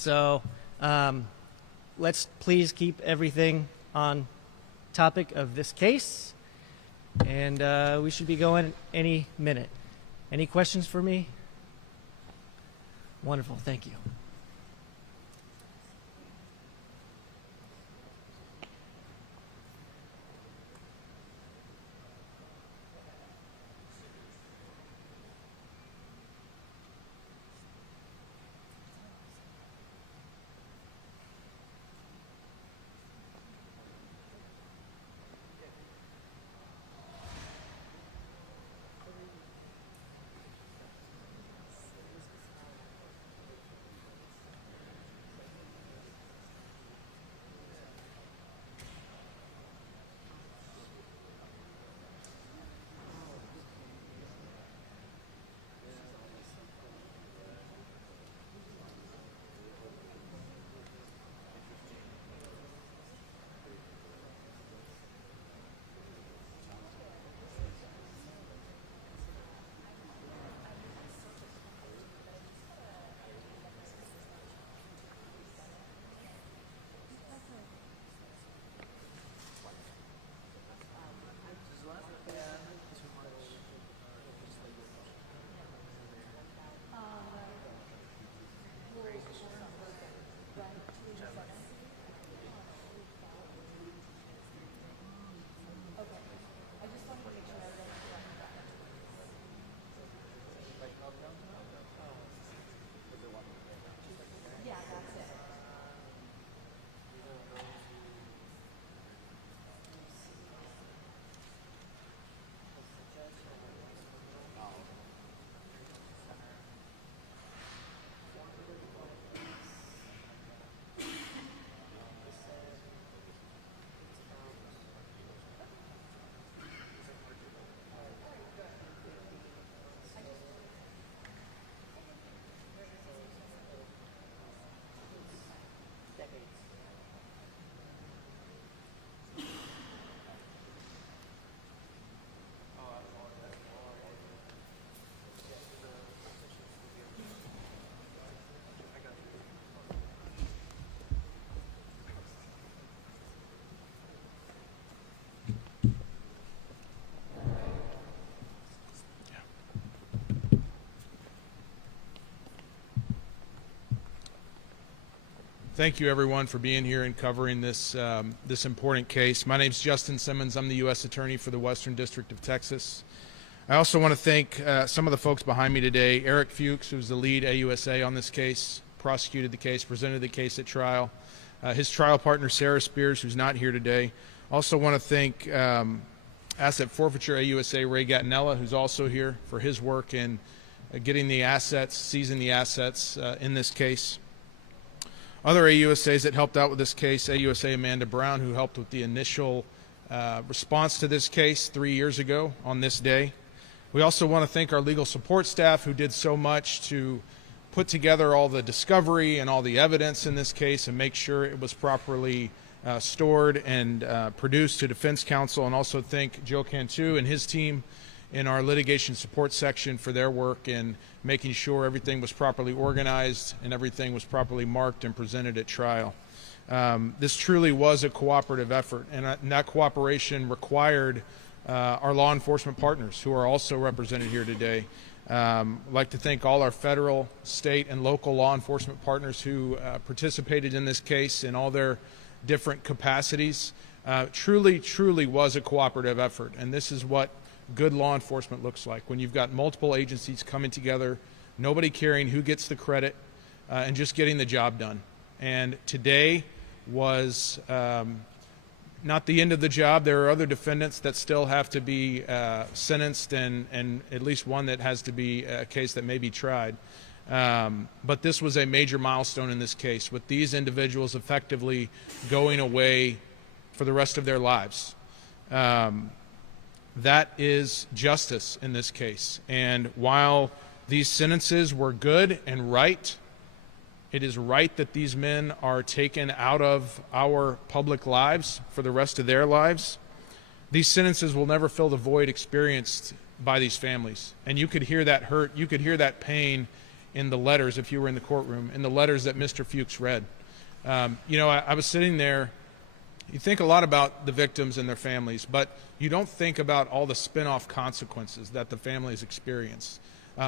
So let's please keep everything on topic of this case, and we should be going any minute. Any questions for me? Wonderful, thank you. Thank you, everyone, for being here and covering this this important case. My name is Justin Simmons. I'm the U.S. Attorney for the Western District of Texas. I also want to thank some of the folks behind me today. Eric Fuchs, who's the lead AUSA on this case, prosecuted the case, presented the case at trial. His trial partner, Sarah Spears, who's not here today. Also want to thank Asset Forfeiture AUSA Ray Gattinella, who's also here, for his work in getting the assets, seizing the assets in this case. Other AUSAs that helped out with this case, AUSA Amanda Brown, who helped with the initial response to this case 3 years ago on this day. We also want to thank our legal support staff who did so much to put together all the discovery and all the evidence in this case and make sure it was properly stored and produced to defense counsel, and also thank Joe Cantu and his team in our litigation support section for their work in making sure everything was properly organized and everything was properly marked and presented at trial. This truly was a cooperative effort, and that cooperation required our law enforcement partners who are also represented here today. I'd like to thank all our federal, state, and local law enforcement partners who participated in this case in all their different capacities. Truly was a cooperative effort, and this is what good law enforcement looks like, when you've got multiple agencies coming together, nobody caring who gets the credit, and just getting the job done. And today was not the end of the job. There are other defendants that still have to be sentenced, and at least one that has to be a case that may be tried. But this was a major milestone in this case, with these individuals effectively going away for the rest of their lives. That is justice in this case. And while these sentences were good and right, it is right that these men are taken out of our public lives for the rest of their lives. These sentences will never fill the void experienced by these families. And you could hear that hurt, you could hear that pain in the letters, if you were in the courtroom, in the letters that Mr. Fuchs read. You know, I was sitting there. You think a lot about the victims and their families, but you don't think about all the spin-off consequences that the families experience.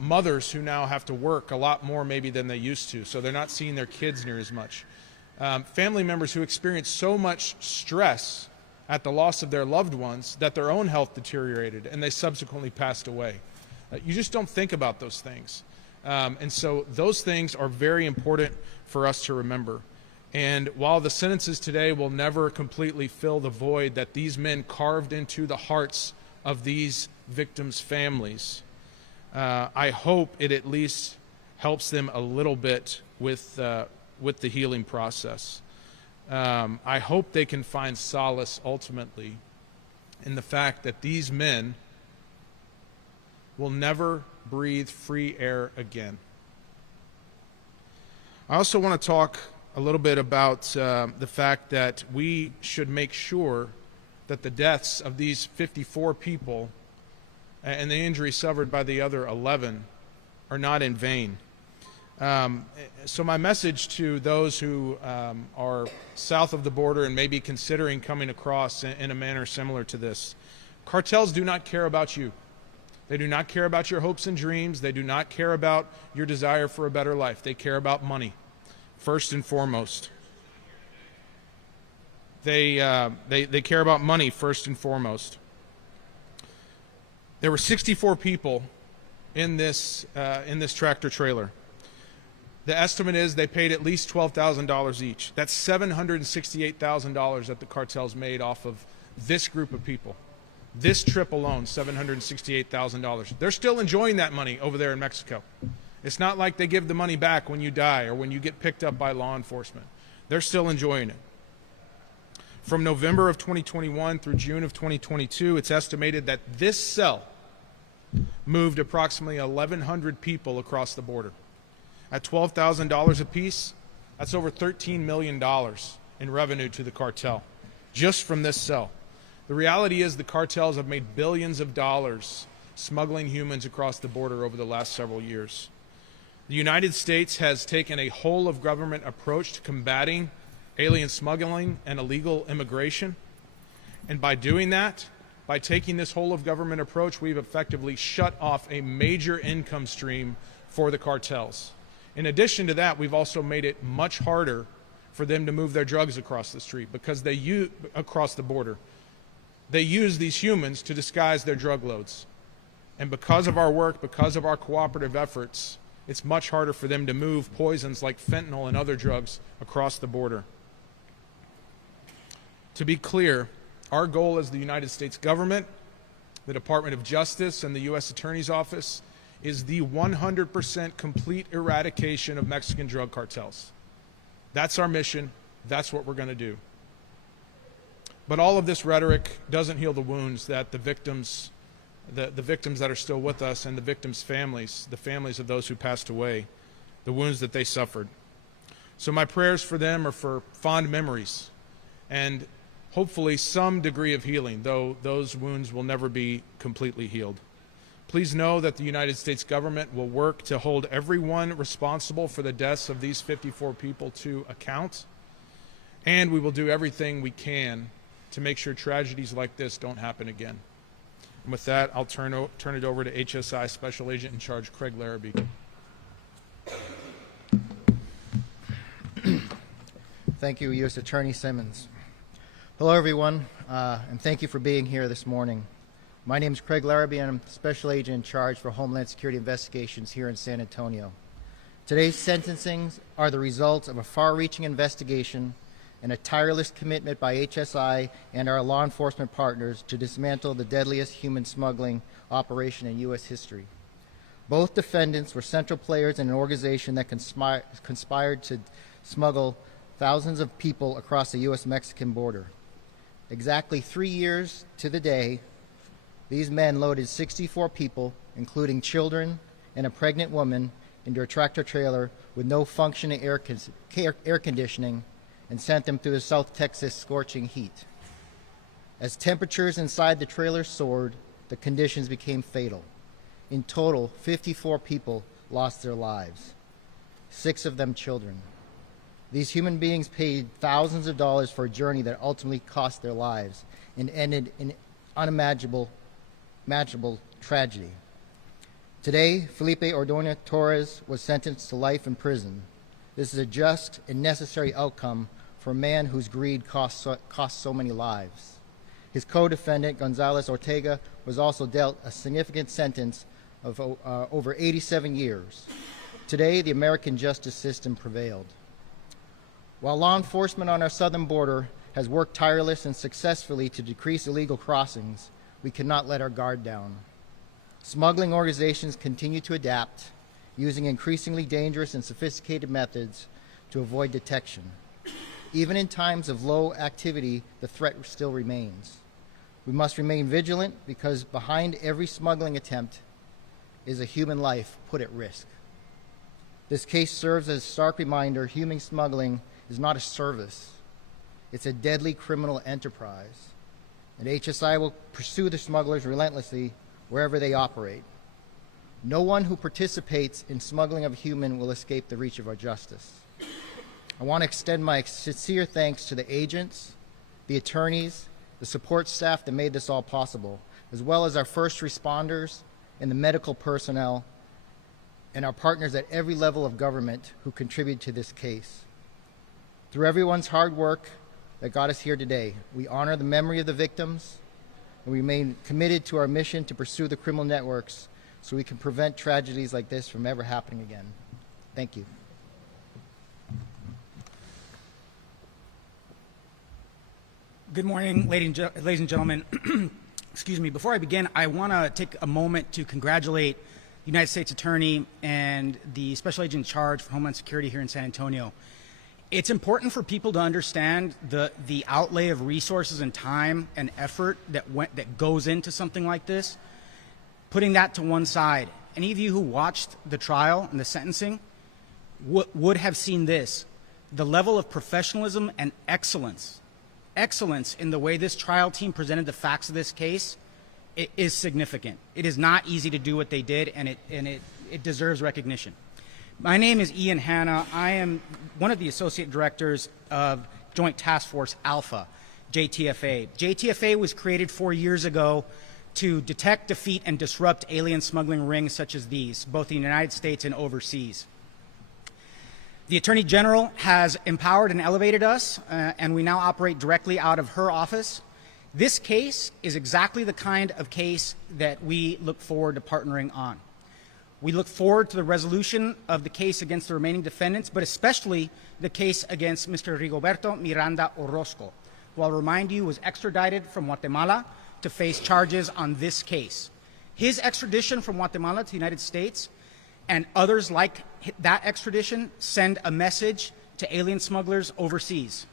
Mothers who now have to work a lot more maybe than they used to, so they're not seeing their kids near as much. Family members who experience so much stress at the loss of their loved ones that their own health deteriorated and they subsequently passed away. You just don't think about those things. And so those things are very important for us to remember. And while the sentences today will never completely fill the void that these men carved into the hearts of these victims' families, I hope it at least helps them a little bit with the healing process. I hope they can find solace ultimately in the fact that these men will never breathe free air again. I also want to talk a little bit about the fact that we should make sure that the deaths of these 54 people and the injuries suffered by the other 11 are not in vain. So my message to those who are south of the border and maybe considering coming across in a manner similar to this: cartels do not care about you. They do not care about your hopes and dreams. They do not care about your desire for a better life. They care about money, first and foremost. They care about money first and foremost. There were 64 people in this tractor trailer. The estimate is they paid at least $12,000 each. That's $768,000 that the cartels made off of this group of people. This trip alone, $768,000. They're still enjoying that money over there in Mexico. It's not like they give the money back when you die or when you get picked up by law enforcement. They're still enjoying it. From November of 2021 through June of 2022, it's estimated that this cell moved approximately 1,100 people across the border. At $12,000 apiece, that's over $13 million in revenue to the cartel, just from this cell. The reality is the cartels have made billions of dollars smuggling humans across the border over the last several years. The United States has taken a whole-of-government approach to combating alien smuggling and illegal immigration. And by doing that, by taking this whole-of-government approach, we've effectively shut off a major income stream for the cartels. In addition to that, we've also made it much harder for them to move their drugs across the street because across the border. They use these humans to disguise their drug loads. And because of our work, because of our cooperative efforts, it's much harder for them to move poisons like fentanyl and other drugs across the border. To be clear, our goal as the United States government, the Department of Justice, and the U.S. Attorney's Office is the 100% complete eradication of Mexican drug cartels. That's our mission. That's what we're going to do. But all of this rhetoric doesn't heal the wounds that the victims that are still with us and the victims' families, the families of those who passed away, the wounds that they suffered. So my prayers for them are for fond memories and hopefully some degree of healing, though those wounds will never be completely healed. Please know that the United States government will work to hold everyone responsible for the deaths of these 54 people to account, and we will do everything we can to make sure tragedies like this don't happen again. And with that, I'll turn it over to HSI Special Agent in Charge Craig Larrabee. Thank you, U.S. Attorney Simmons. Hello, everyone, and thank you for being here this morning. My name is Craig Larrabee, and I'm Special Agent in Charge for Homeland Security Investigations here in San Antonio. Today's sentencings are the results of a far-reaching investigation and a tireless commitment by HSI and our law enforcement partners to dismantle the deadliest human smuggling operation in U.S. history. Both defendants were central players in an organization that conspired to smuggle thousands of people across the U.S. Mexican border. Exactly 3 years to the day, these men loaded 64 people, including children and a pregnant woman, into a tractor trailer with no functioning air conditioning and sent them through the South Texas scorching heat. As temperatures inside the trailer soared, the conditions became fatal. In total, 54 people lost their lives, 6 of them children. These human beings paid thousands of dollars for a journey that ultimately cost their lives and ended in unimaginable tragedy. Today, Felipe Orduna-Torres was sentenced to life in prison. This is a just and necessary outcome for a man whose greed cost so many lives. His co-defendant, Gonzales-Ortega, was also dealt a significant sentence of over 87 years. Today, the American justice system prevailed. While law enforcement on our southern border has worked tirelessly and successfully to decrease illegal crossings, we cannot let our guard down. Smuggling organizations continue to adapt, using increasingly dangerous and sophisticated methods to avoid detection. Even in times of low activity, the threat still remains. We must remain vigilant because behind every smuggling attempt is a human life put at risk. This case serves as a stark reminder human smuggling is not a service. It's a deadly criminal enterprise. And HSI will pursue the smugglers relentlessly wherever they operate. No one who participates in smuggling of a human will escape the reach of our justice. I want to extend my sincere thanks to the agents, the attorneys, the support staff that made this all possible, as well as our first responders and the medical personnel and our partners at every level of government who contributed to this case. Through everyone's hard work that got us here today, we honor the memory of the victims and we remain committed to our mission to pursue the criminal networks so we can prevent tragedies like this from ever happening again. Thank you. Good morning, ladies and gentlemen. Excuse me. Before I begin, I want to take a moment to congratulate the United States Attorney and the Special Agent in charge for Homeland Security here in San Antonio. It's important for people to understand the outlay of resources and time and effort that goes into something like this. Putting that to one side, any of you who watched the trial and the sentencing would have seen this. The level of professionalism and excellence in the way this trial team presented the facts of this case is significant. It is not easy to do what they did, and it deserves recognition. My name is Ian Hanna. I am one of the associate directors of Joint Task Force Alpha, JTFA. JTFA was created 4 years ago to detect, defeat, and disrupt alien smuggling rings such as these, both in the United States and overseas. The Attorney General has empowered and elevated us, and we now operate directly out of her office. This case is exactly the kind of case that we look forward to partnering on. We look forward to the resolution of the case against the remaining defendants, but especially the case against Mr. Rigoberto Miranda Orozco, who I'll remind you was extradited from Guatemala to face charges on this case. His extradition from Guatemala to the United States and others like that extradition send a message to alien smugglers overseas.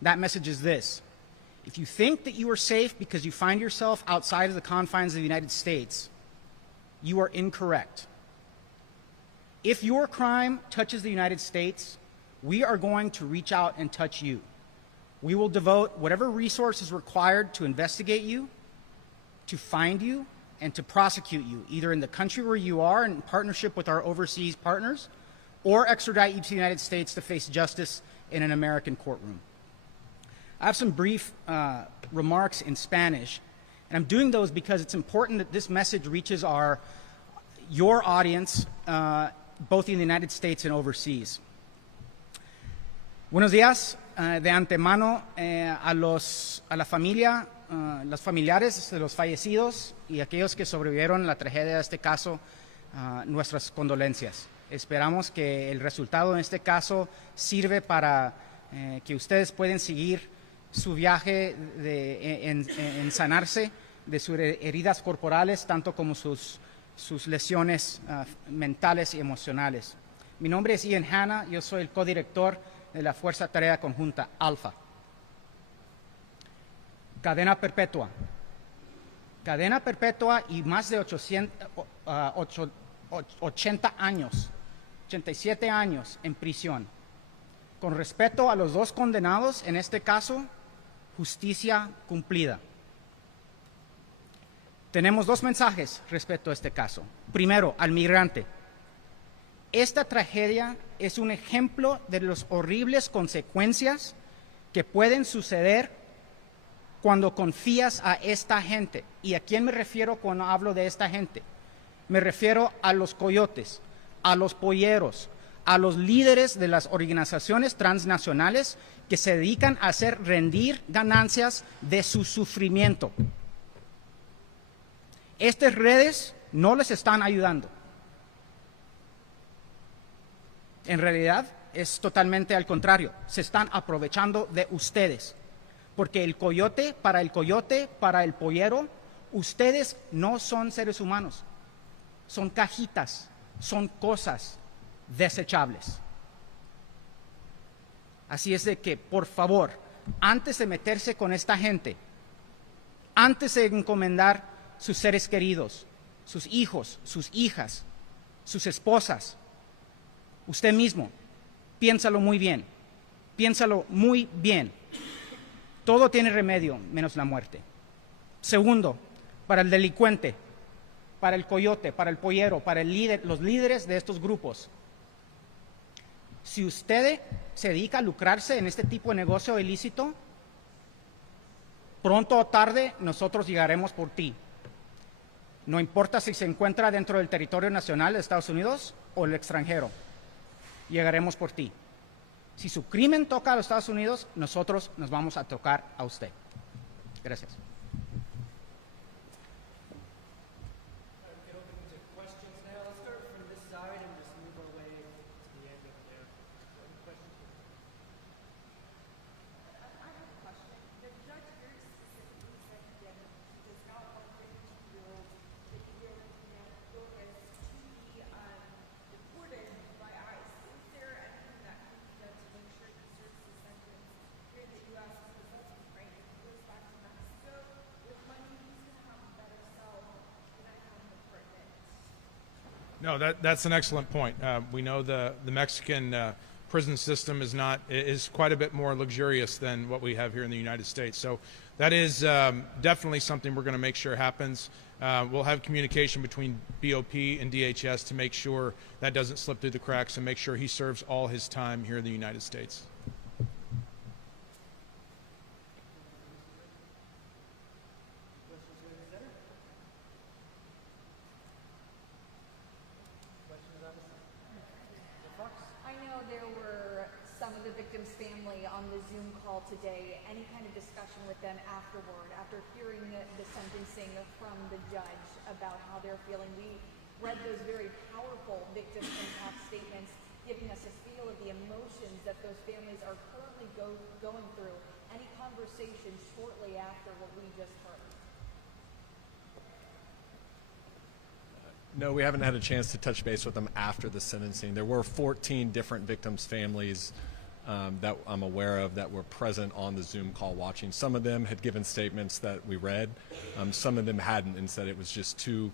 That message is this: if you think that you are safe because you find yourself outside of the confines of the United States, you are incorrect. If your crime touches the United States, we are going to reach out and touch you. We will devote whatever resources required to investigate you, to find you, and to prosecute you, either in the country where you are in partnership with our overseas partners, or extradite you to the United States to face justice in an American courtroom. I have some brief remarks in Spanish, and I'm doing those because it's important that this message reaches your audience, both in the United States and overseas. Buenos días de antemano a la familia, los familiares de los fallecidos y aquellos que sobrevivieron la tragedia de este caso, nuestras condolencias. Esperamos que el resultado en este caso sirve para que ustedes puedan seguir su viaje en sanarse de sus heridas corporales, tanto como sus lesiones mentales y emocionales. Mi nombre es Ian Hanna, yo soy el codirector de la Fuerza Tarea Conjunta Alfa. Cadena perpetua. Cadena perpetua y más de 80 años, 87 años en prisión. Con respecto a los dos condenados, en este caso, justicia cumplida. Tenemos dos mensajes respecto a este caso. Primero, al migrante. Esta tragedia es un ejemplo de las horribles consecuencias que pueden suceder cuando confías a esta gente. ¿Y a quién me refiero cuando hablo de esta gente? Me refiero a los coyotes, a los polleros, a los líderes de las organizaciones transnacionales que se dedican a hacer rendir ganancias de su sufrimiento. Estas redes no les están ayudando. En realidad es totalmente al contrario, se están aprovechando de ustedes. Porque el coyote, para el pollero, ustedes no son seres humanos, son cajitas, son cosas desechables. Así es de que, por favor, antes de meterse con esta gente, antes de encomendar sus seres queridos, sus hijos, sus hijas, sus esposas, usted mismo, piénsalo muy bien, piénsalo muy bien. Todo tiene remedio, menos la muerte. Segundo, para el delincuente, para el coyote, para el pollero, para el líder, los líderes de estos grupos. Si usted se dedica a lucrarse en este tipo de negocio ilícito, pronto o tarde nosotros llegaremos por ti. No importa si se encuentra dentro del territorio nacional de Estados Unidos o el extranjero, llegaremos por ti. Si su crimen toca a los Estados Unidos, nosotros nos vamos a tocar a usted. Gracias. No, that's an excellent point. We know the Mexican prison system is quite a bit more luxurious than what we have here in the United States. So that is definitely something we're going to make sure happens. We'll have communication between BOP and DHS to make sure that doesn't slip through the cracks and make sure he serves all his time here in the United States. Today, any kind of discussion with them afterward, after hearing the sentencing from the judge about how they're feeling. We read those very powerful victim impact statements, giving us a feel of the emotions that those families are currently going through. Any conversation shortly after what we just heard? No, we haven't had a chance to touch base with them after the sentencing. There were 14 different victims' families that I'm aware of that were present on the Zoom call watching. Some of them had given statements that we read. Some of them hadn't and said it was just too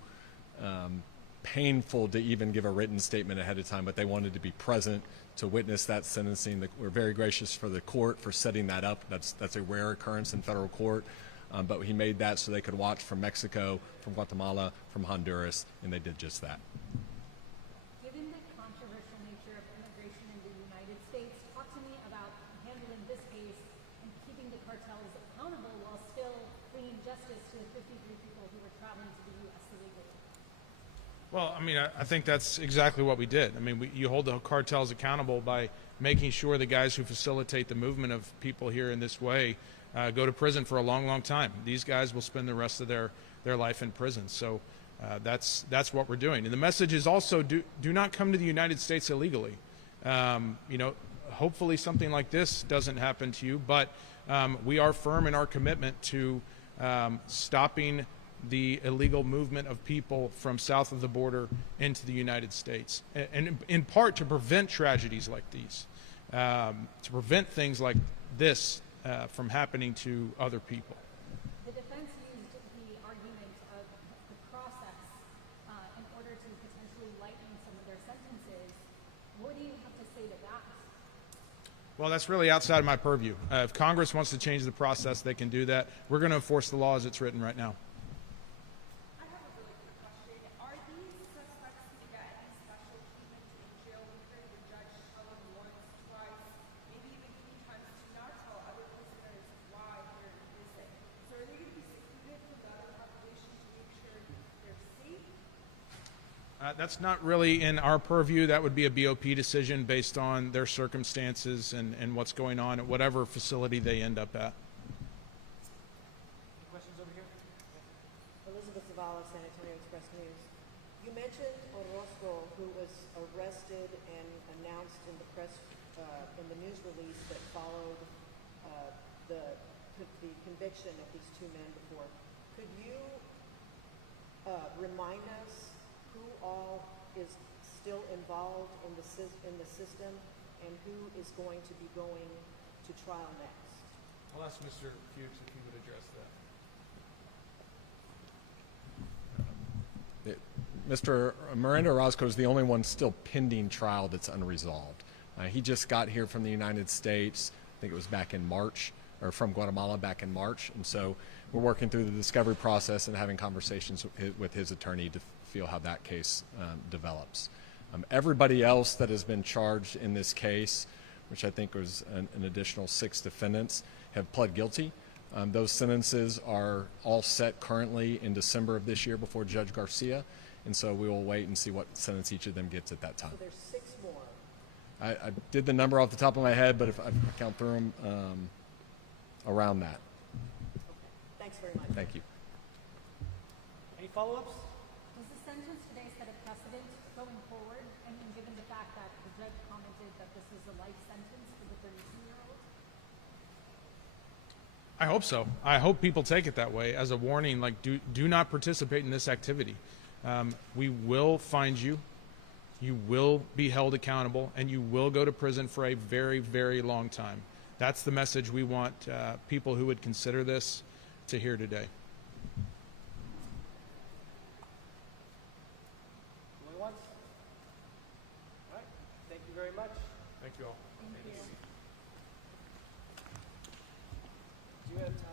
painful to even give a written statement ahead of time, but they wanted to be present to witness that sentencing. We're very gracious for the court for setting that up. That's a rare occurrence in federal court, but he made that so they could watch from Mexico, from Guatemala, from Honduras, and they did just that. Well, I mean, I think that's exactly what we did. I mean, you hold the cartels accountable by making sure the guys who facilitate the movement of people here in this way go to prison for a long, long time. These guys will spend the rest of their life in prison. So that's what we're doing. And the message is also do not come to the United States illegally. You know, hopefully something like this doesn't happen to you, but we are firm in our commitment to stopping the illegal movement of people from south of the border into the United States, and in part to prevent tragedies like these, to prevent things like this from happening to other people. The defense used the argument of the process in order to potentially lighten some of their sentences. What do you have to say to that? Well, that's really outside of my purview. If Congress wants to change the process, they can do that. We're going to enforce the law as it's written right now. I have a really quick question. Are these suspects to get any special treatment in jail That's not really in our purview. That would be a BOP decision based on their circumstances and what's going on at whatever facility they end up at. Questions over here? Elizabeth Zavala, San Antonio Express News. You mentioned Orozco, who was arrested and announced in the press, in the news release that followed the conviction of these two men before. Could you remind us who all is still involved in the system and who is going to be going to trial next? I'll ask Mr. Fuchs if he would address that. Mr. Miranda Orozco is the only one still pending trial that's unresolved. He just got here from the United States, I think it was back in March, or from Guatemala back in March, and so we're working through the discovery process and having conversations with his attorney to feel how that case develops. Everybody else that has been charged in this case, which I think was an additional 6 defendants, have pled guilty. Those sentences are all set currently in December of this year before Judge Garcia, and so we will wait and see what sentence each of them gets at that time. So there's 6 more. I did the number off the top of my head, but if I count through them, around that. Okay. Thanks very much. Thank you. Any follow-ups? Does the sentence today set a precedent going forward? I mean, given the fact that the judge commented that this is a life sentence for the 32-year-old? I hope so. I hope people take it that way as a warning, like do not participate in this activity. We will find you. You will be held accountable, and you will go to prison for a very, very long time. That's the message we want people who would consider this to hear today. Going once? All right. Thank you very much. Thank you all. Thank you. Do you have time?